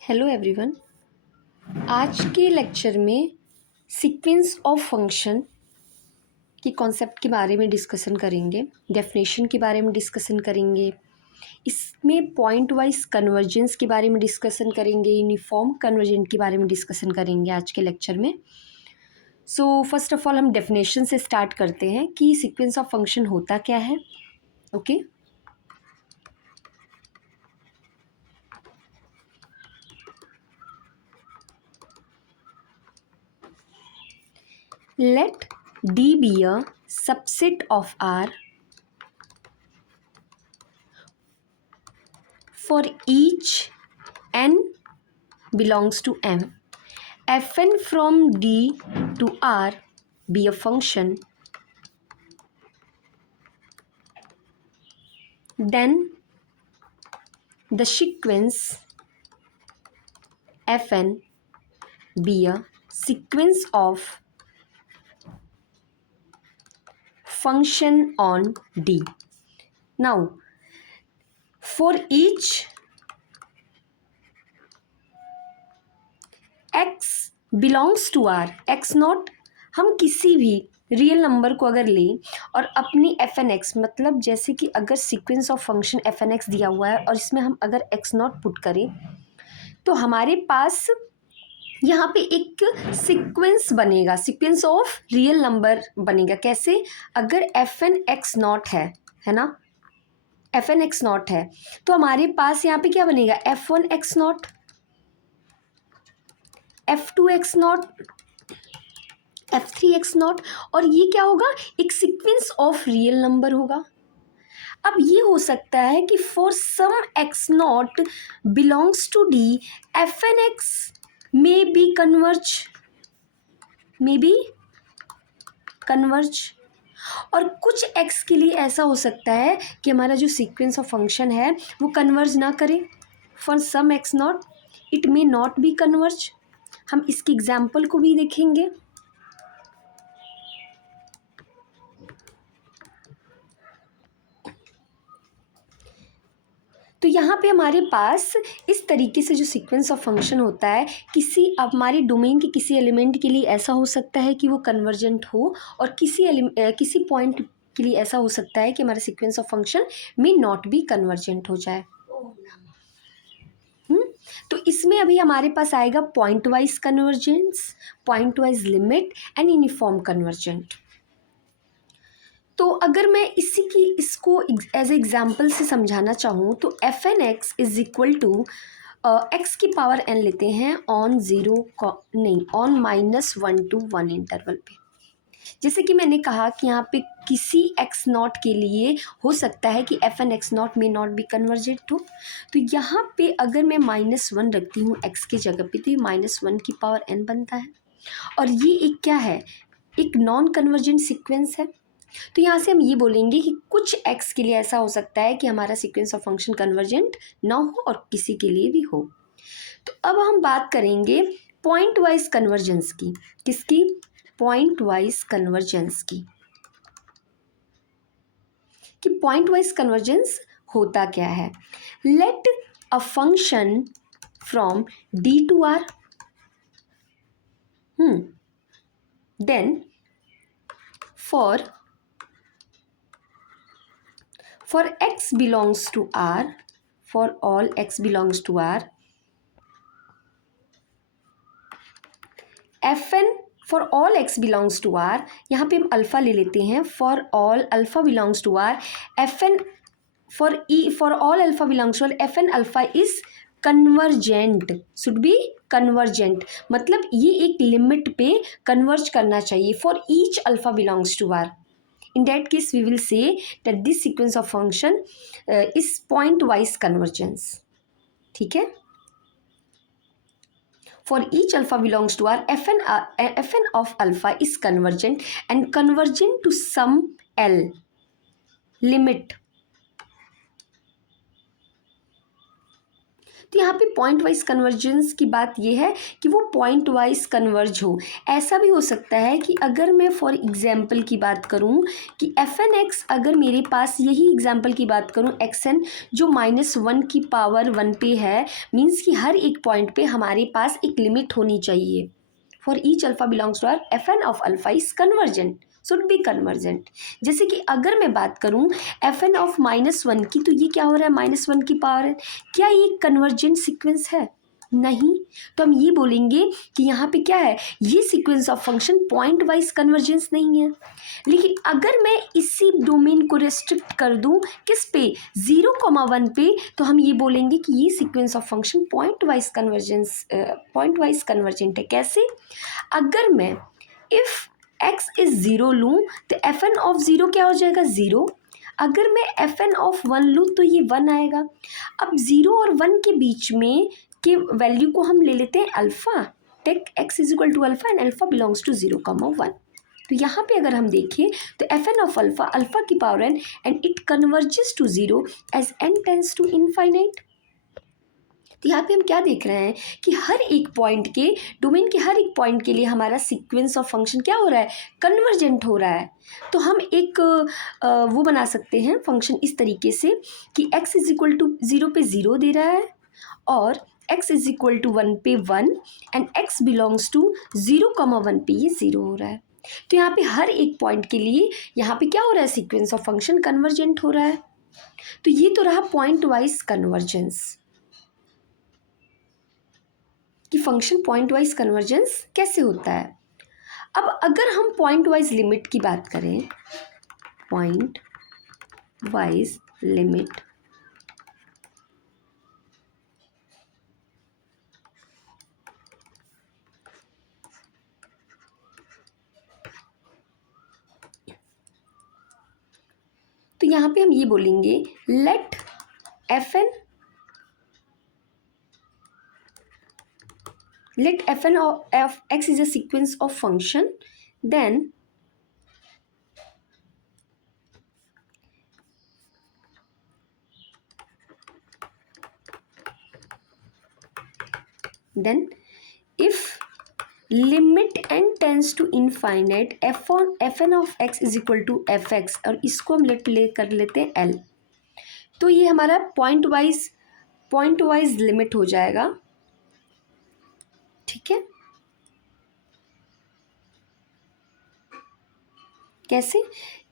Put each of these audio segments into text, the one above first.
Hello everyone. आज के lecture में सीक्वेंस ऑफ फंक्शन की कॉन्सेप्ट के बारे में डिस्कशन करेंगे, डेफिनेशन के बारे में डिस्कशन करेंगे, इसमें पॉइंट वाइज कन्वर्जेंस के बारे में डिस्कशन करेंगे, यूनिफॉर्म कन्वर्जेंट के बारे में डिस्कशन करेंगे आज के लेक्चर में। सो फर्स्ट ऑफ ऑल हम डेफिनेशन से स्टार्ट करते हैं कि सीक्वेंस ऑफ फंक्शन होता क्या है। Okay let D be a subset of R for each n belongs to M. Fn from D to R be a function, then the sequence Fn be a sequence of function on D. Now for each x belongs to R, x not हम किसी भी real number को अगर लें और अपनी F N x, मतलब जैसे कि अगर sequence of function F N X दिया हुआ है और इसमें हम अगर एक्स नॉट पुट करें तो हमारे पास यहाँ पे एक सीक्वेंस बनेगा, सीक्वेंस ऑफ रियल नंबर बनेगा। कैसे? अगर एफ एन एक्स नॉट है ना, एफ एन एक्स नॉट है तो हमारे पास यहाँ पे क्या बनेगा, F one x not, F two x not, F three x not, और ये क्या होगा, एक सीक्वेंस ऑफ रियल नंबर होगा। अब ये हो सकता है कि for some X not belongs to D F N X may be converge, और कुछ एक्स के लिए ऐसा हो सकता है कि हमारा जो सीक्वेंस ऑफ फंक्शन है वो कन्वर्ज ना करे। For some X not it may not be converge. हम इसकी एग्जाम्पल को भी देखेंगे। तो यहाँ पे हमारे पास इस तरीके से जो सीक्वेंस ऑफ फंक्शन होता है, किसी हमारे डोमेन के किसी एलिमेंट के लिए ऐसा हो सकता है कि वो कन्वर्जेंट हो, और किसी पॉइंट के लिए ऐसा हो सकता है कि हमारा सीक्वेंस ऑफ फंक्शन में नॉट भी कन्वर्जेंट हो जाए। तो इसमें अभी हमारे पास आएगा point wise convergence, point wise limit and uniform convergent. तो अगर मैं इसको एज एग्जाम्पल से समझाना चाहूँ तो F N x is equal to X की पावर एन लेते हैं ऑन -1 to 1 इंटरवल पे। जैसे कि मैंने कहा कि यहाँ पे किसी एक्स नॉट के लिए हो सकता है कि एफ एन एक्स नॉट में नॉट भी कन्वर्जेंट हो, तो यहाँ पे अगर मैं -1 रखती हूँ एक्स की जगह पे तो ये -1 की पावर एन बनता है, और ये एक क्या है, एक नॉन कन्वर्जेंट सीक्वेंस है। तो यहाँ से हम ये बोलेंगे कि कुछ एक्स के लिए ऐसा हो सकता है कि हमारा सीक्वेंस ऑफ फंक्शन कन्वर्जेंट ना हो और किसी के लिए भी हो। तो अब हम बात करेंगे पॉइंट वाइज कन्वर्जेंस की। किसकी? पॉइंट वाइज कन्वर्जेंस की, कि पॉइंट वाइज कन्वर्जेंस होता क्या है। Let a function from D to R, then for x belongs to R, for all x belongs to R, fn for all x belongs to R, यहाँ पे हम alpha ले लेते हैं, for all alpha belongs to R, fn for all alpha belongs to R, fn alpha is convergent, should be convergent, मतलब ये एक limit पे कन्वर्ज करना चाहिए। For each alpha belongs to R, in that case we will say that this sequence of function is point wise convergence। ठीक है, for each alpha belongs to R, fn of alpha is convergent and convergent to some L limit। तो यहाँ पे point wise convergence की बात ये है कि वो पॉइंट वाइज कन्वर्ज हो। ऐसा भी हो सकता है कि अगर मैं फॉर एग्जांपल की बात करूँ कि एफ एन एक्स, अगर मेरे पास यही एग्जांपल की बात करूँ एक्स एन जो -1 की पावर 1 पे है, मीन्स कि हर एक पॉइंट पे हमारे पास एक लिमिट होनी चाहिए। For each alpha belongs to R F N of alpha is convergent, should be convergent. जैसे कि अगर मैं बात करूं एफ एन ऑफ -1 की, तो ये क्या हो रहा है -1 की पावर है, क्या ये कन्वर्जेंट सीक्वेंस है? नहीं। तो हम ये बोलेंगे कि यहाँ पे क्या है, ये sequence of function point wise convergence नहीं है। लेकिन अगर मैं इसी डोमेन को रेस्ट्रिक्ट कर दूं किस पे, 0,1 पे, तो हम ये बोलेंगे कि ये sequence of function point wise convergent है। कैसे? अगर मैं इफ x इज 0 लूँ तो एफ एन ऑफ 0 क्या हो जाएगा, 0। अगर मैं एफ एन ऑफ 1 लूँ तो ये 1 आएगा। अब 0 और 1 के बीच में के वैल्यू को हम ले लेते हैं alpha, take x is equal to alpha and alpha belongs to 0,1। तो यहाँ पे अगर हम देखें तो F N of alpha, alpha की power n and it converges to 0 as n tends to infinite. तो यहाँ पे हम क्या देख रहे हैं कि हर एक पॉइंट के, डोमेन के हर एक पॉइंट के लिए हमारा सीक्वेंस ऑफ फंक्शन क्या हो रहा है, कन्वर्जेंट हो रहा है। तो हम एक वो बना सकते हैं फंक्शन इस तरीके से कि x इज इक्वल टू 0 पे 0 दे रहा है और x इज इक्वल टू 1 पे 1 एंड x बिलोंग्स टू 0,1 पे ये 0 हो रहा है। तो यहाँ पे हर एक पॉइंट के लिए यहाँ पे क्या हो रहा है, सीक्वेंस ऑफ फंक्शन कन्वर्जेंट हो रहा है। तो ये तो रहा पॉइंट वाइज कन्वर्जेंस कि फंक्शन पॉइंट वाइज कन्वर्जेंस कैसे होता है। अब अगर हम पॉइंट वाइज लिमिट की बात करें, पॉइंट वाइज लिमिट, तो यहाँ पे हम ये बोलेंगे let F N of x is a sequence of function, then if limit n tends to infinite fn of x is equal to fx, और इसको हम ले कर लेते हैं l, तो ये हमारा पॉइंट वाइज लिमिट हो जाएगा। ठीक है, कैसे?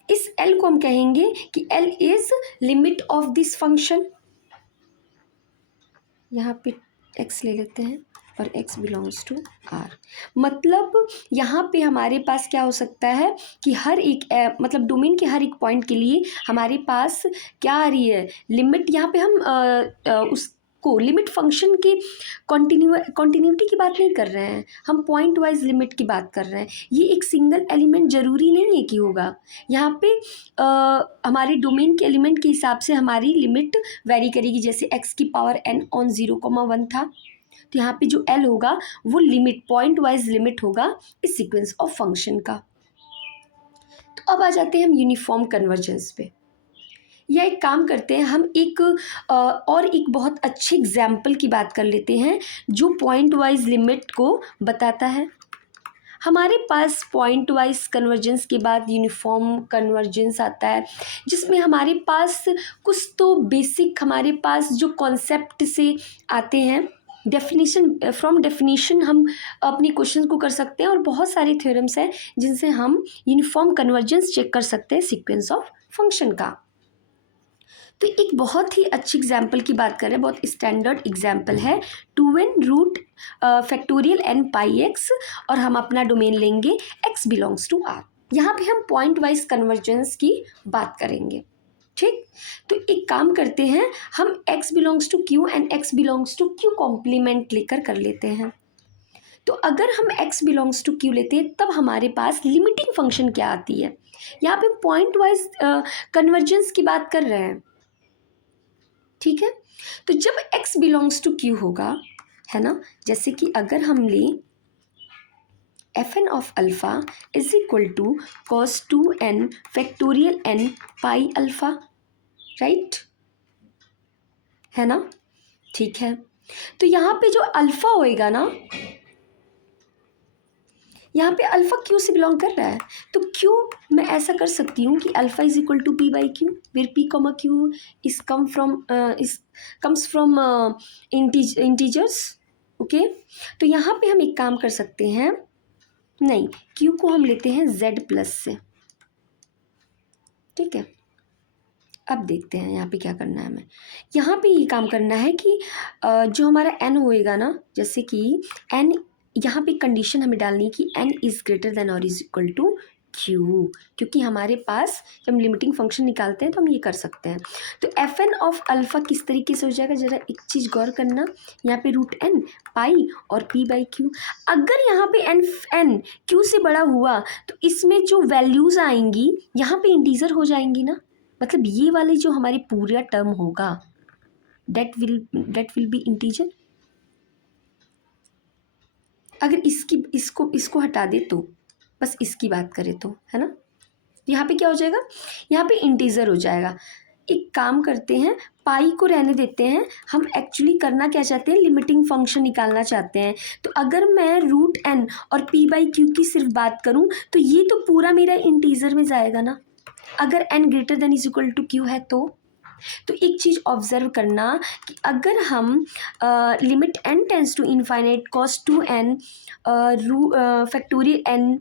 इस l को हम कहेंगे कि l is limit of this function. यहाँ पे x ले लेते हैं और x बिलोंग्स टू r, मतलब यहाँ पे हमारे पास क्या हो सकता है कि हर एक मतलब डोमेन के हर एक पॉइंट के लिए हमारे पास क्या आ रही है, लिमिट। यहाँ पे हम उसको लिमिट फंक्शन के कॉन्टिन्यूटी की बात नहीं कर रहे हैं, हम पॉइंट वाइज लिमिट की बात कर रहे हैं। ये एक सिंगल एलिमेंट जरूरी नहीं है कि होगा, यहाँ पे हमारे डोमेन के एलिमेंट के हिसाब से हमारी लिमिट वेरी करेगी। जैसे x की पावर n ऑन 0,1 था, तो यहाँ पे जो l होगा वो लिमिट, पॉइंट वाइज लिमिट होगा इस सीक्वेंस ऑफ फंक्शन का। तो अब आ जाते हैं हम यूनिफॉर्म कन्वर्जेंस पे। या एक काम करते हैं, हम एक और एक बहुत अच्छे एग्जाम्पल की बात कर लेते हैं जो पॉइंट वाइज लिमिट को बताता है। हमारे पास पॉइंट वाइज कन्वर्जेंस के बाद यूनिफॉर्म कन्वर्जेंस आता है, जिसमें हमारे पास कुछ तो बेसिक हमारे पास जो कॉन्सेप्ट से आते हैं, फ्रॉम डेफिनेशन हम अपनी क्वेश्चन को कर सकते हैं, और बहुत सारे थ्योरम्स हैं जिनसे हम यूनिफॉर्म कन्वर्जेंस चेक कर सकते हैं सीक्वेंस ऑफ फंक्शन का। तो एक बहुत ही अच्छी एग्जाम्पल की बात करें, बहुत स्टैंडर्ड एग्जाम्पल है 2n root factorial n pi x, और हम अपना डोमेन लेंगे x बिलोंग्स टू r। यहाँ पे हम पॉइंट वाइज कन्वर्जेंस की बात करेंगे। ठीक, तो एक काम करते हैं, हम x belongs to q and x belongs to q complement लेकर कर लेते हैं। तो अगर हम x बिलोंग्स टू q लेते हैं तब हमारे पास लिमिटिंग फंक्शन क्या आती है। यहाँ पे पॉइंट वाइज कन्वर्जेंस की बात कर रहे हैं। ठीक है, तो जब x बिलोंग्स टू q होगा, है ना, जैसे कि अगर हम लें F N of alpha is equal to cos 2n factorial n pi alpha, right, है ना। ठीक है, तो यहाँ पे जो अल्फ़ा होएगा ना, यहाँ पे अल्फ़ा क्यू से बिलोंग कर रहा है, तो क्यू मैं ऐसा कर सकती हूँ कि alpha is equal to P by Q, where P comma Q is comes from integers. Okay, तो यहाँ पे हम एक काम कर सकते हैं, नहीं, क्यू को हम लेते हैं z प्लस से। ठीक है, अब देखते हैं यहाँ पे क्या करना है हमें। यहाँ पे ये काम करना है कि जो हमारा n होएगा ना, जैसे कि n, यहाँ पे कंडीशन हमें डालनी है कि n इज़ ग्रेटर देन और इज इक्वल टू q, क्योंकि हमारे पास जब हम लिमिटिंग फंक्शन निकालते हैं तो हम ये कर सकते हैं। तो एफ एन ऑफ अल्फ़ा किस तरीके से हो जाएगा, ज़रा एक चीज़ गौर करना, यहाँ पे रूट n पाई और p बाई क्यू। अगर यहाँ पे n q से बड़ा हुआ तो इसमें जो वैल्यूज़ आएंगी यहाँ पे इंटीजर हो जाएंगी ना, मतलब ये वाली जो हमारी पूरा टर्म होगा डेट विल बी इंटीजर। अगर इसको हटा दे तो, बस इसकी बात करें तो, है ना, यहाँ पे क्या हो जाएगा, यहाँ पे इंटीजर हो जाएगा। एक काम करते हैं, पाई को रहने देते हैं, हम एक्चुअली करना क्या चाहते हैं, लिमिटिंग फंक्शन निकालना चाहते हैं। तो अगर मैं रूट n और p बाई क्यू की सिर्फ बात करूँ तो ये तो पूरा मेरा इंटीजर में जाएगा ना, अगर n greater than is equal to Q है तो एक चीज़ ऑब्जर्व करना कि अगर हम limit n tends to infinite cos two n factorial n,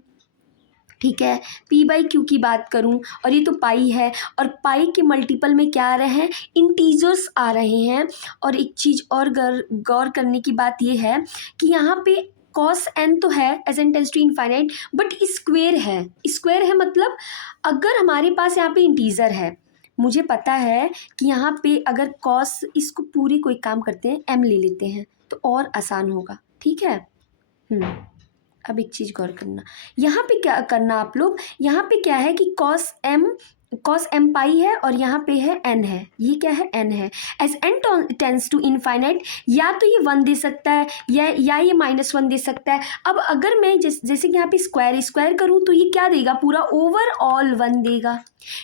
ठीक है, p बाई क्यू की बात करूं और ये तो पाई है और पाई के मल्टीपल में क्या आ रहे हैं, इंटीजर्स आ रहे हैं। और एक चीज़ और गौर करने की बात ये है कि यहाँ पे कॉस n तो है as N tends to infinite, but square है। स्क्वेयर है मतलब अगर हमारे पास यहाँ पे इंटीजर है, मुझे पता है कि यहाँ पे अगर कॉस, इसको पूरी कोई काम करते हैं m ले लेते हैं तो और आसान होगा। ठीक है, अब एक चीज़ गौर करना, यहाँ पे क्या करना आप लोग, यहाँ पे क्या है कि कॉस एम पाई है और यहाँ पे है n है, ये क्या है n है। As n tends to infinite या तो ये 1 दे सकता है या ये -1 दे सकता है। अब अगर मैं जैसे कि यहाँ पे स्क्वायर करूँ तो ये क्या देगा, पूरा ओवरऑल 1 देगा।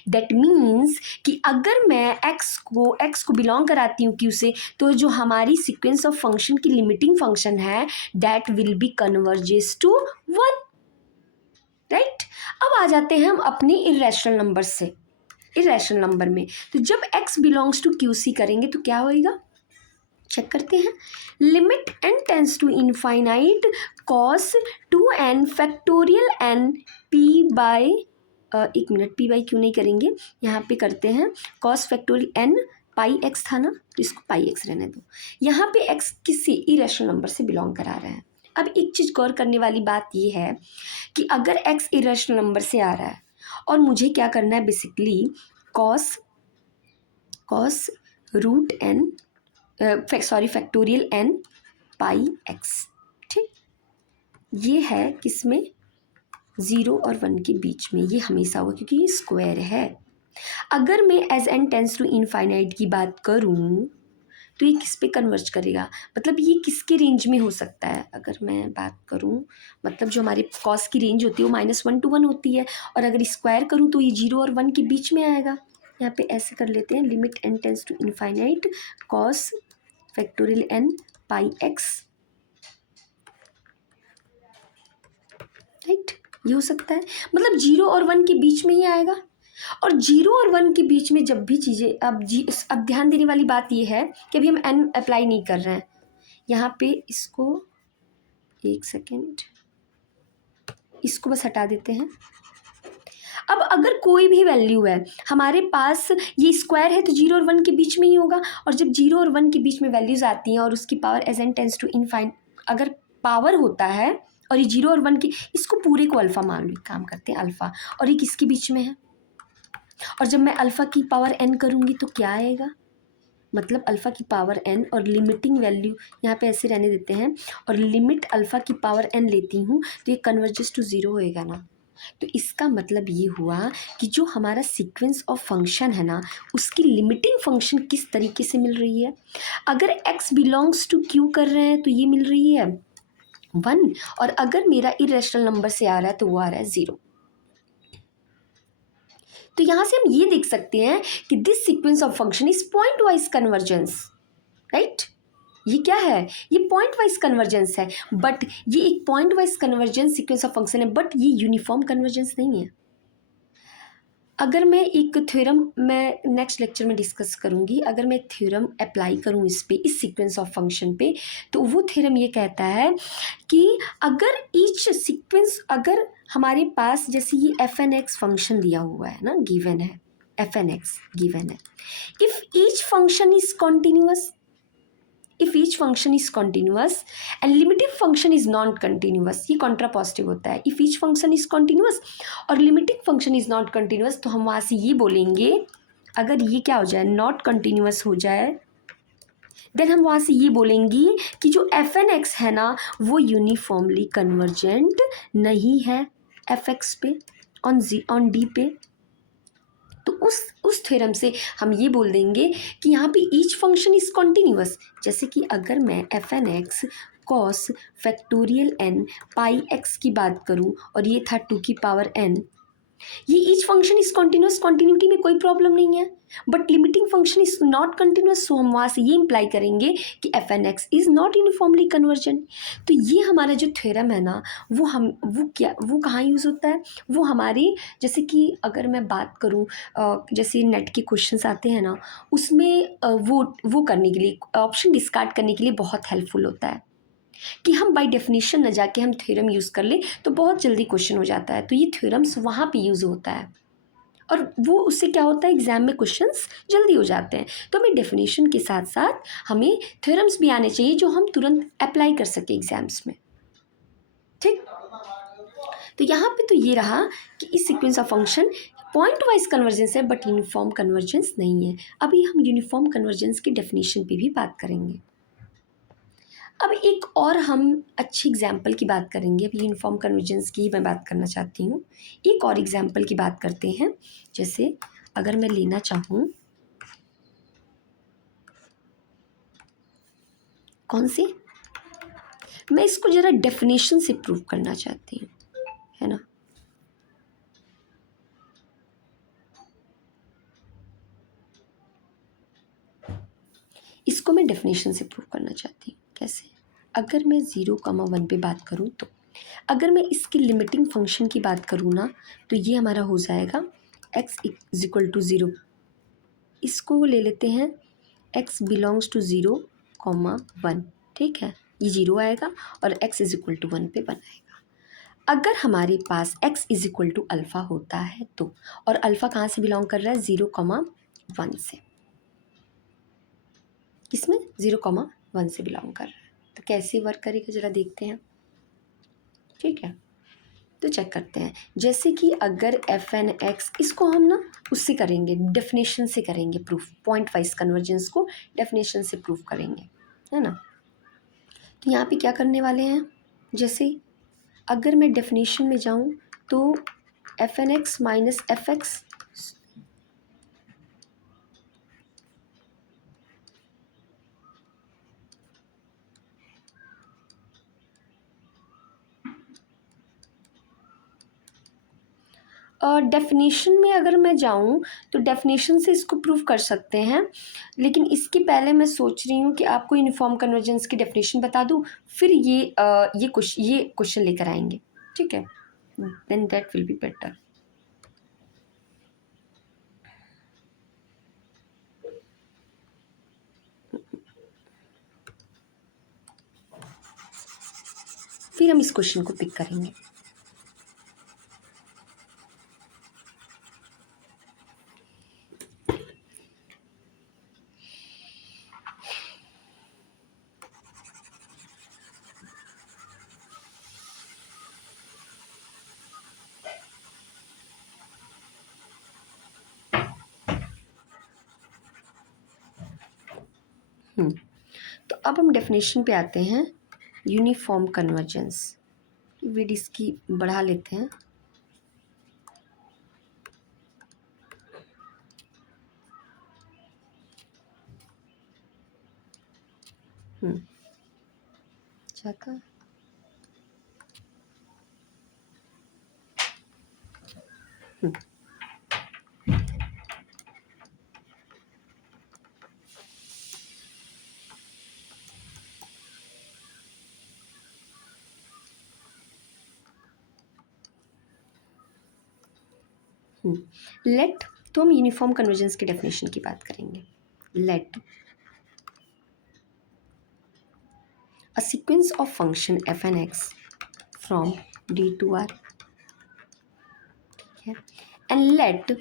डेट मीन्स कि अगर मैं x को बिलोंग कराती हूँ q से, तो जो हमारी सीक्वेंस ऑफ फंक्शन की लिमिटिंग फंक्शन है that will be converges to 1, right. अब आ जाते हैं हम अपने इरेशनल नंबर में। तो जब x belongs to Q C करेंगे तो क्या होएगा, चेक करते हैं। Limit n tends to infinite cos 2n factorial n p by, एक मिनट, p बाई क्यू नहीं करेंगे, यहाँ पे करते हैं cos factorial n pi x था ना, तो इसको पाई x रहने दो। यहाँ पे x किसी इरेशनल नंबर से बिलोंग करा रहा है। अब एक चीज़ गौर करने वाली बात ये है कि अगर x इरेशनल नंबर से आ रहा है और मुझे क्या करना है, basically cos root n factorial n pi x, ठीक, ये है किसमें, 0 और 1 के बीच में, ये हमेशा होगा क्योंकि ये स्क्वायर है। अगर मैं as n tends to infinite की बात करूँ तो ये किस पे कन्वर्ज करेगा, मतलब ये किसके रेंज में हो सकता है। अगर मैं बात करूँ, मतलब जो हमारे कॉस की रेंज होती है वो -1 to 1 होती है, और अगर स्क्वायर करूँ तो ये 0 और 1 के बीच में आएगा। यहाँ पे ऐसे कर लेते हैं, limit n tends to infinite cos factorial n pi x, right, ये हो सकता है, मतलब 0 और 1 के बीच में ही आएगा। और 0 और 1 के बीच में जब भी चीज़ें, अब ध्यान देने वाली बात ये है कि अभी हम n अप्लाई नहीं कर रहे हैं यहाँ पे, इसको एक सेकेंड, इसको बस हटा देते हैं। अब अगर कोई भी वैल्यू है हमारे पास, ये स्क्वायर है तो 0 और 1 के बीच में ही होगा, और जब 0 और 1 के बीच में वैल्यूज़ आती हैं और उसकी power as N tends to infinity, अगर पावर होता है और ये 0 और 1 की, इसको पूरे को अल्फ़ा मान लो, काम करते हैं अल्फ़ा, और ये किसके बीच में है, और जब मैं अल्फ़ा की पावर n करूँगी तो क्या आएगा, मतलब अल्फ़ा की पावर n और लिमिटिंग वैल्यू यहाँ पे ऐसे रहने देते हैं, और लिमिट अल्फ़ा की पावर n लेती हूँ तो ये कन्वर्जेस टू 0 होएगा ना। तो इसका मतलब ये हुआ कि जो हमारा सीक्वेंस ऑफ फंक्शन है ना, उसकी लिमिटिंग फंक्शन किस तरीके से मिल रही है। अगर x बिलोंग्स टू q कर रहे हैं तो ये मिल रही है 1, और अगर मेरा इरेशनल नंबर से आ रहा है तो वो आ रहा है 0। तो यहाँ से हम ये देख सकते हैं कि this sequence of function is point wise convergence, right. ये क्या है, ये पॉइंट वाइज कन्वर्जेंस है, बट ये एक point wise convergence sequence of function है, बट ये यूनिफॉर्म कन्वर्जेंस नहीं है। अगर मैं एक थ्योरम मैं नेक्स्ट लेक्चर में डिस्कस करूंगी, अगर मैं थ्योरम अप्लाई करूं इस पे, इस सीक्वेंस ऑफ फंक्शन पे, तो वो थ्योरम ये कहता है कि अगर ईच सीक्वेंस, अगर हमारे पास जैसे ये एफ एन एक्स फंक्शन दिया हुआ है ना, गिवन है, एफ एन एक्स गिवन है, if each function is continuous, if each function is continuous and limiting function is non continuous, ये कॉन्ट्रापोजिटिव होता है, if each function is continuous और limiting function is not continuous, तो हम वहाँ से ये बोलेंगे, अगर ये क्या हो जाए, नॉट कंटिन्यूअस हो जाए, देन हम वहाँ से ये बोलेंगी कि जो एफ एन एक्स है ना, वो यूनिफॉर्मली कन्वर्जेंट नहीं है एफ एक्स पे, ऑन डी पे। तो उस थ्योरम से हम ये बोल देंगे कि यहाँ पे ईच फंक्शन इज कॉन्टिन्यूअस, जैसे कि अगर मैं f N x cos factorial n pi x की बात करूँ और ये था 2 की पावर एन, ये each function is continuous, continuity में कोई प्रॉब्लम नहीं है, but limiting function is not continuous, so हम वहाँ से ये इंप्लाई करेंगे कि f N x is not uniformly convergent. तो ये हमारा जो थ्योरम है ना, वो कहाँ यूज़ होता है, वो हमारी, जैसे कि अगर मैं बात करूँ, जैसे नेट के क्वेश्चंस आते हैं ना, उसमें वो करने के लिए, ऑप्शन डिस्कार्ड करने के लिए बहुत हेल्पफुल होता है कि हम बाय डेफिनेशन न जाके हम थ्योरम यूज़ कर ले, तो बहुत जल्दी क्वेश्चन हो जाता है। तो ये थ्योरम्स वहाँ पे यूज़ होता है और वो उससे क्या होता है, एग्जाम में क्वेश्चंस जल्दी हो जाते हैं। तो हमें डेफिनेशन के साथ साथ हमें थ्योरम्स भी आने चाहिए जो हम तुरंत अप्लाई कर सके एग्जाम्स में, ठीक। तो यहाँ पे तो ये रहा कि इस sequence of function point wise convergence है, बट यूनिफॉर्म कन्वर्जेंस नहीं है। अभी हम यूनिफॉर्म कन्वर्जेंस की डेफिनेशन पे भी बात करेंगे। अब एक और हम अच्छी एग्जाम्पल की बात करेंगे, अभी यूनिफॉर्म कन्वर्जेंस की मैं बात करना चाहती हूँ। एक और एग्जाम्पल की बात करते हैं, जैसे अगर मैं लेना चाहूँ, कौन सी, मैं इसको ज़रा डेफिनेशन से प्रूव करना चाहती हूँ, है ना। इसको मैं डेफिनेशन से प्रूव करना चाहती हूँ, कैसे, अगर मैं 0,1 पे बात करूँ, तो अगर मैं इसकी लिमिटिंग फंक्शन की बात करूँ ना, तो ये हमारा हो जाएगा x इज इक्वल टू 0, इसको ले लेते हैं x बिलोंग्स टू 0,1, ठीक है, ये 0 आएगा और x इज इक्वल टू 1 पे 1 आएगा। अगर हमारे पास x is equal to alpha होता है तो, और अल्फ़ा कहाँ से बिलोंग कर रहा है, 0,1 से, किसमें, 0,1 से बिलोंग कर रहा है, तो कैसे वर्क करेगा ज़रा देखते हैं, ठीक है। तो चेक करते हैं, जैसे कि अगर एफ एन एक्स, इसको हम ना उससे करेंगे, डेफिनेशन से करेंगे प्रूफ, पॉइंट वाइज कन्वर्जेंस को डेफिनेशन से प्रूफ करेंगे, है ना। तो यहाँ पे क्या करने वाले हैं, जैसे अगर मैं डेफिनेशन में जाऊँ तो F N x minus F X, definition में अगर मैं जाऊं तो डेफिनेशन से इसको प्रूव कर सकते हैं, लेकिन इसके पहले मैं सोच रही हूँ कि आपको यूनिफॉर्म कन्वर्जेंस की डेफिनेशन बता दूँ, फिर ये क्वेश्चन लेकर आएंगे, ठीक है, then that will be better. फिर हम इस क्वेश्चन को पिक करेंगे। तो अब हम डेफिनेशन पे आते हैं, यूनिफॉर्म कन्वर्जेंस, विड इसकी बढ़ा लेते हैं, जाता लेट, तो हम यूनिफॉर्म कन्वर्जेंस की डेफिनेशन की बात करेंगे. Let a sequence of function f and x from D to R, ठीक है, and let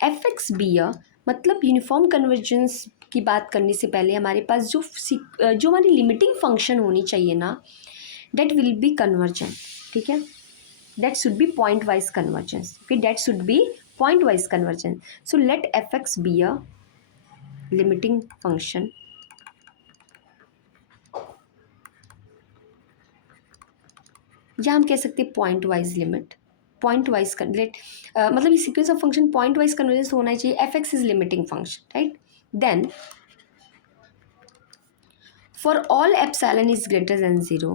F x be a, मतलब यूनिफॉर्म कन्वर्जेंस की बात करने से पहले हमारे पास जो हमारी लिमिटिंग फंक्शन होनी चाहिए ना, डेट विल बी कन्वर्जेंट. ठीक है, that should be point wise convergence. Okay, that should be point wise convergence. So let fx be a limiting function या हम कह सकते हैं point wise limit. Point wise let मतलब ये sequence of function point wise convergence होना चाहिए. F x is limiting function, right. Then for all epsilon is greater than 0,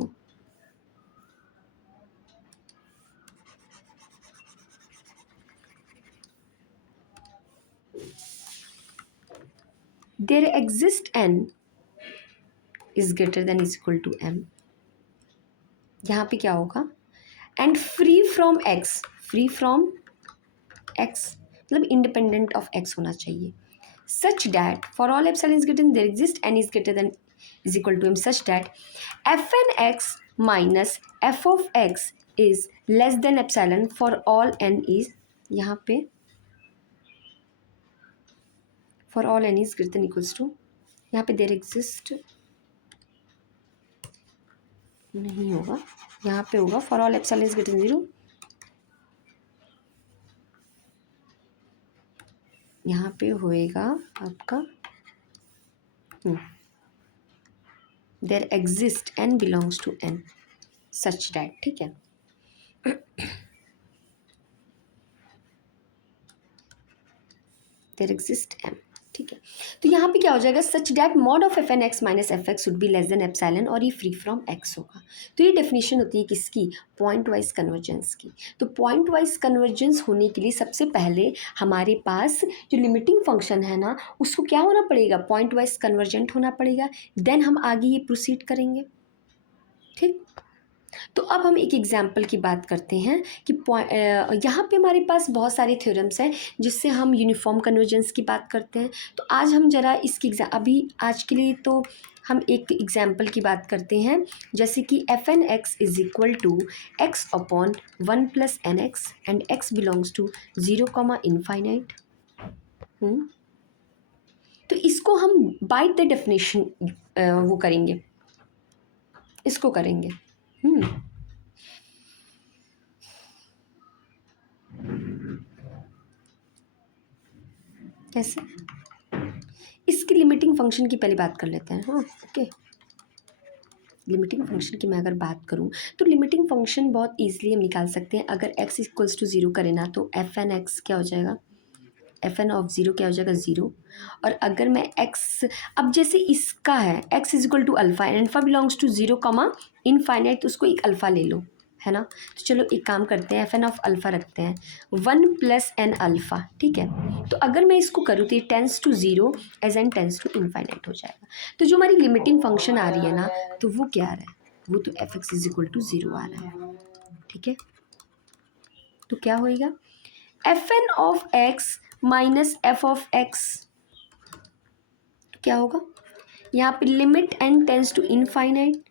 there exist n is greater than is equal to m. यहाँ पे क्या होगा, and free from x, free from x मतलब independent of x होना चाहिए. such that for all epsilon is greater than there exists n is greater than is equal to m, such that f n x minus f of x is less than epsilon for all n is, यहाँ पे for all n is greater than equals to, यहाँ पे there exist नहीं होगा, यहाँ पे होगा for all epsilon is greater than 0. यहाँ पे होएगा आपका there exist n belongs to n such that. ठीक है, देयर एग्जिस्ट m. ठीक है, तो यहाँ पे क्या हो जाएगा, such that mod of f N x minus F x would be less than epsilon और ये फ्री फ्रॉम एक्स होगा. तो ये डेफिनेशन होती है किसकी, पॉइंट वाइज कन्वर्जेंस की. तो पॉइंट वाइज कन्वर्जेंस होने के लिए सबसे पहले हमारे पास जो लिमिटिंग फंक्शन है ना, उसको क्या होना पड़ेगा, पॉइंट वाइज कन्वर्जेंट होना पड़ेगा. देन हम आगे ये प्रोसीड करेंगे. ठीक, तो अब हम एक एग्जाम्पल की बात करते हैं कि यहाँ पे हमारे पास बहुत सारे थ्योरम्स हैं जिससे हम यूनिफॉर्म कन्वर्जेंस की बात करते हैं. तो आज हम जरा इसकी अभी आज के लिए तो हम एक एग्जाम्पल की बात करते हैं, जैसे कि f N x is equal to x upon 1 plus n x and x belongs to 0, infinite. तो इसको हम बाय द डेफिनेशन वो करेंगे, इसको करेंगे. कैसे, इसकी लिमिटिंग फंक्शन की पहले बात कर लेते हैं. हाँ, ओके. लिमिटिंग फंक्शन की मैं अगर बात करूँ तो लिमिटिंग फंक्शन बहुत ईजिली हम निकाल सकते हैं. अगर x इक्वल्स टू 0 करें ना तो एफ एन एक्स क्या हो जाएगा, एफ एन ऑफ 0 क्या हो जाएगा, 0. और अगर मैं x, अब जैसे इसका है x is equal to alpha and alpha belongs to 0, infinite, तो उसको एक अल्फ़ा ले लो, है ना. तो चलो एक काम करते हैं, एफ एन ऑफ अल्फ़ा रखते हैं 1 प्लस एन अल्फ़ा. ठीक है, तो अगर मैं इसको करूँ तो ये tends to 0 as N tends to infinite हो जाएगा. तो जो हमारी लिमिटिंग फंक्शन आ रही है ना, तो वो क्या आ रहा है, वो तो f x is equal to 0 आ रहा है. ठीक है, तो क्या होएगा, f N of x minus f of x, तो क्या होगा, यहाँ पे limit n tends to infinite,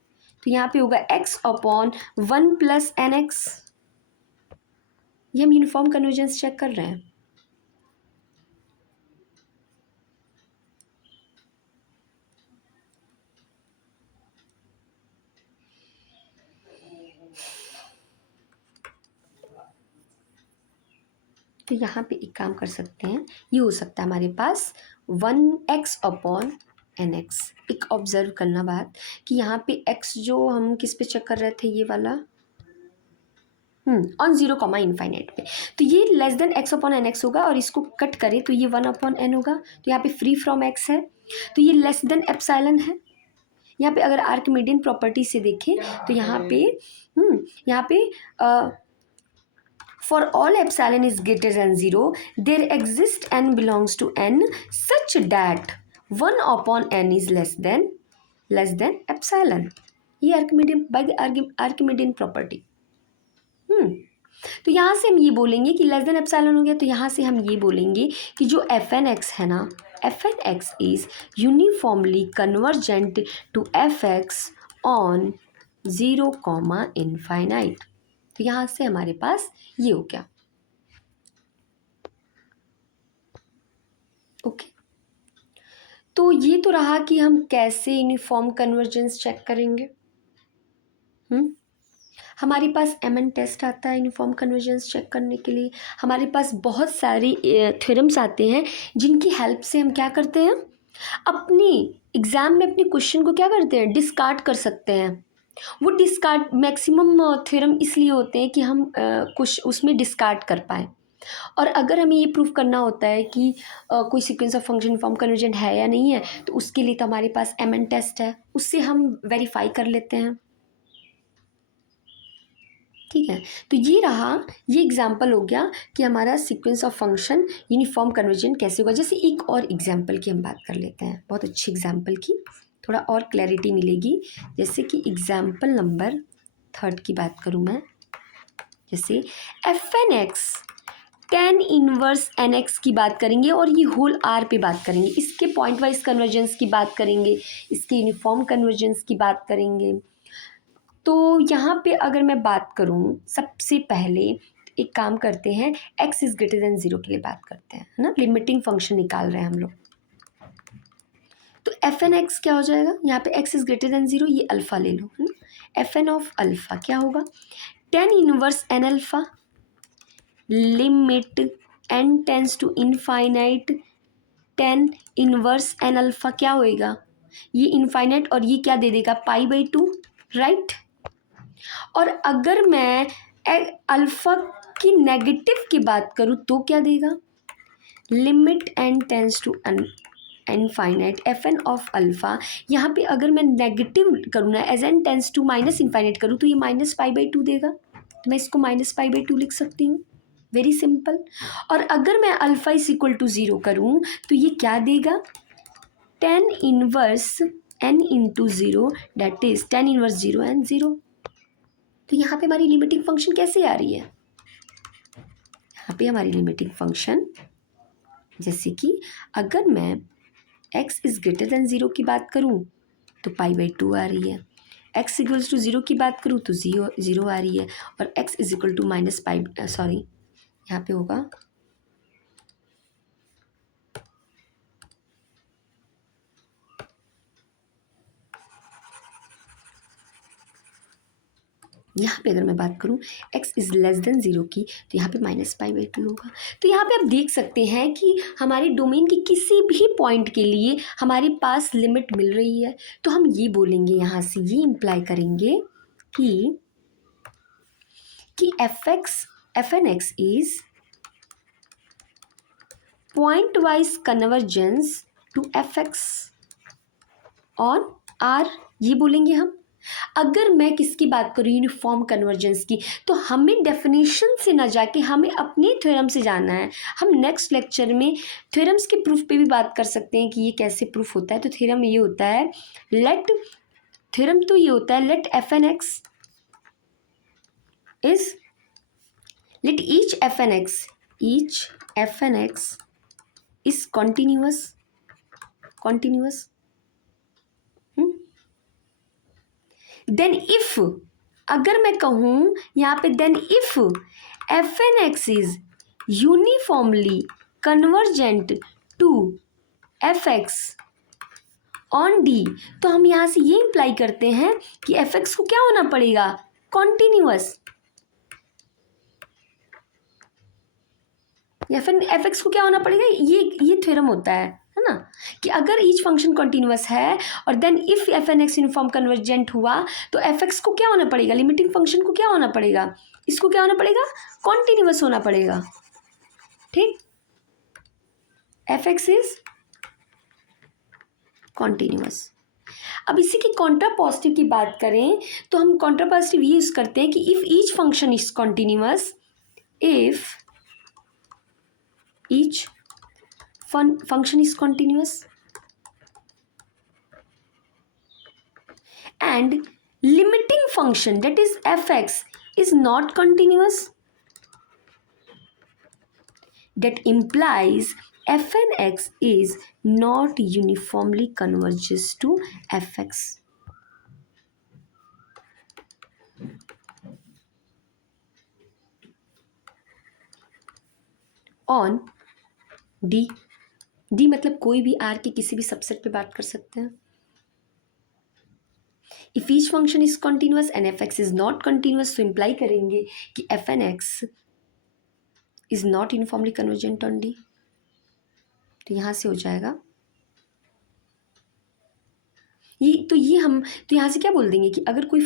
तो यहाँ पे होगा x upon 1 plus n x. ये हम यूनिफॉर्म कन्वर्जेंस चेक कर रहे हैं. तो यहाँ पे एक काम कर सकते हैं, ये हो सकता है हमारे पास 1x अपॉन एन एक्स. एक ऑब्जर्व करना बात कि यहाँ पे x जो हम किस पे चेक कर रहे थे, ये वाला ऑन 0, इनफाइनाइट पे, तो ये less than x upon n x होगा. और इसको कट करें तो ये 1 अपॉन एन होगा. तो यहाँ पे फ्री फ्रॉम x है, तो ये लेस देन एप्सिलॉन है. यहाँ पे अगर आर्किमिडियन प्रॉपर्टी से देखें तो यहाँ पे for all epsilon is greater than 0, there exists n belongs to n such that 1 upon n is less than epsilon. ये Archimedean, by the Archimedean property. तो यहाँ से हम ये बोलेंगे कि लेस देन एप्सिलॉन हो गया, तो यहाँ से हम ये बोलेंगे कि जो एफ एन एक्स है ना, f N x is uniformly convergent to f x on 0, infinite. तो यहाँ से हमारे पास ये हो गया। ओके, तो ये तो रहा कि हम कैसे यूनिफॉर्म कन्वर्जेंस चेक करेंगे। हमारे पास एमएन टेस्ट आता है यूनिफॉर्म कन्वर्जेंस चेक करने के लिए। हमारे पास बहुत सारी थ्योरम्स आते हैं जिनकी हेल्प से हम क्या करते हैं, अपनी एग्ज़ाम में अपने क्वेश्चन को क्या करते हैं, डिस्कार्ड कर सकते हैं। वो डिस्कार्ड मैक्सिमम थ्योरम इसलिए होते हैं कि हम कुछ उसमें डिस्कार्ड कर पाएँ। और अगर हमें ये प्रूव करना होता है कि कोई sequence of function uniform convergent है या नहीं है, तो उसके लिए तो हमारे पास एमएन टेस्ट है, उससे हम वेरीफाई कर लेते हैं। ठीक है, तो ये रहा, ये एग्जाम्पल हो गया कि हमारा sequence of function uniform convergent कैसे होगा। जैसे एक और एग्जाम्पल की हम बात कर लेते हैं, बहुत अच्छी एग्जाम्पल की, थोड़ा और क्लैरिटी मिलेगी। जैसे कि एग्जाम्पल नंबर 3 की बात करूँ मैं, जैसे f N x tan inverse n x की बात करेंगे और ये होल आर पे बात करेंगे, इसके पॉइंट वाइज कन्वर्जेंस की बात करेंगे, इसके यूनिफॉर्म कन्वर्जेंस की बात करेंगे। तो यहाँ पे अगर मैं बात करूँ, सबसे पहले एक काम करते हैं, x इज़ ग्रेटर देन 0 के लिए बात करते हैं, है ना, लिमिटिंग फंक्शन निकाल रहे हैं हम लोग। तो एफ एन एक्स क्या हो जाएगा, यहाँ पे x इज़ ग्रेटर देन 0, ये अल्फ़ा ले लो, है ना, एफ एन ऑफ अल्फ़ा क्या होगा, tan inverse n alpha limit n tends to infinite tan inverse n alpha क्या होएगा, ये इनफाइनाइट और ये क्या दे देगा, π/2, राइट। और अगर मैं अल्फ़ा की नेगेटिव की बात करूँ तो क्या देगा, limit n tends to infinite f N of alpha. यहाँ पे अगर मैं नेगेटिव करूँ ना, as N tends to minus infinite करूँ, तो ये -π/2 देगा, तो मैं इसको -π/2 लिख सकती हूँ, वेरी सिंपल। और अगर मैं अल्फ़ा इज इक्वल टू 0 करूँ तो ये क्या देगा, tan inverse n into 0, that is tan inverse 0 and 0। तो यहाँ पे हमारी लिमिटिंग फंक्शन कैसे आ रही है, यहाँ पे हमारी लिमिटिंग फंक्शन, जैसे कि अगर मैं x इज़ ग्रेटर देन 0 की बात करूँ तो π/2 आ रही है, x इक्वल्स टू 0 की बात करूँ तो 0 आ रही है, और x इज इक्वल टू यहाँ पे होगा यहाँ पे अगर मैं बात करूँ x इज़ लेस देन 0 की, तो यहाँ पे -π/2 होगा। तो यहाँ पे आप देख सकते हैं कि हमारे डोमेन के किसी भी पॉइंट के लिए हमारे पास लिमिट मिल रही है। तो हम ये बोलेंगे, यहाँ से ये इम्प्लाई करेंगे कि f N x is point wise convergence to f x on R, ये बोलेंगे हम। अगर मैं किसकी बात करूँ, यूनिफॉर्म कन्वर्जेंस की, तो हमें डेफिनेशन से ना जाके हमें अपने थ्योरम से जानना है। हम नेक्स्ट लेक्चर में थ्योरम्स के प्रूफ पे भी बात कर सकते हैं कि ये कैसे प्रूफ होता है। तो थ्योरम ये होता है, let F N x is, let each f N x is continuous, then if, अगर मैं कहूँ यहाँ पे then if f N x is uniformly convergent to f x on D, तो हम यहाँ से ये इम्प्लाई करते हैं कि एफ एक्स को क्या होना पड़ेगा, कॉन्टिन्यूअस, या फिर एफ एक्स को क्या होना पड़ेगा, ये थ्योरम होता है ना, कि अगर ईच फंक्शन कॉन्टिन्यूअस है और then if f N x uniform convergent हुआ, तो एफ एक्स को क्या होना पड़ेगा, लिमिटिंग फंक्शन को क्या होना पड़ेगा, इसको क्या होना पड़ेगा, कॉन्टिन्यूअस होना पड़ेगा, ठीक, एफ एक्स इज कॉन्टिन्यूअस। अब इसी की कॉन्ट्रापॉजिटिव की बात करें तो हम कॉन्ट्रापॉजिटिव ये यूज करते हैं कि if each function is continuous, if each function is continuous and limiting function, that is fx, is not continuous, that implies fnx is not uniformly converges to fx. On D, D मतलब कोई भी are के किसी भी subset पे बात कर सकते हैं. If each function is continuous and f x is not continuous तो इम्प्लाई करेंगे कि f N x is not uniformly convergent on D. तो यहाँ से हो जाएगा ये, तो ये हम तो यहाँ से क्या बोल देंगे कि अगर कोई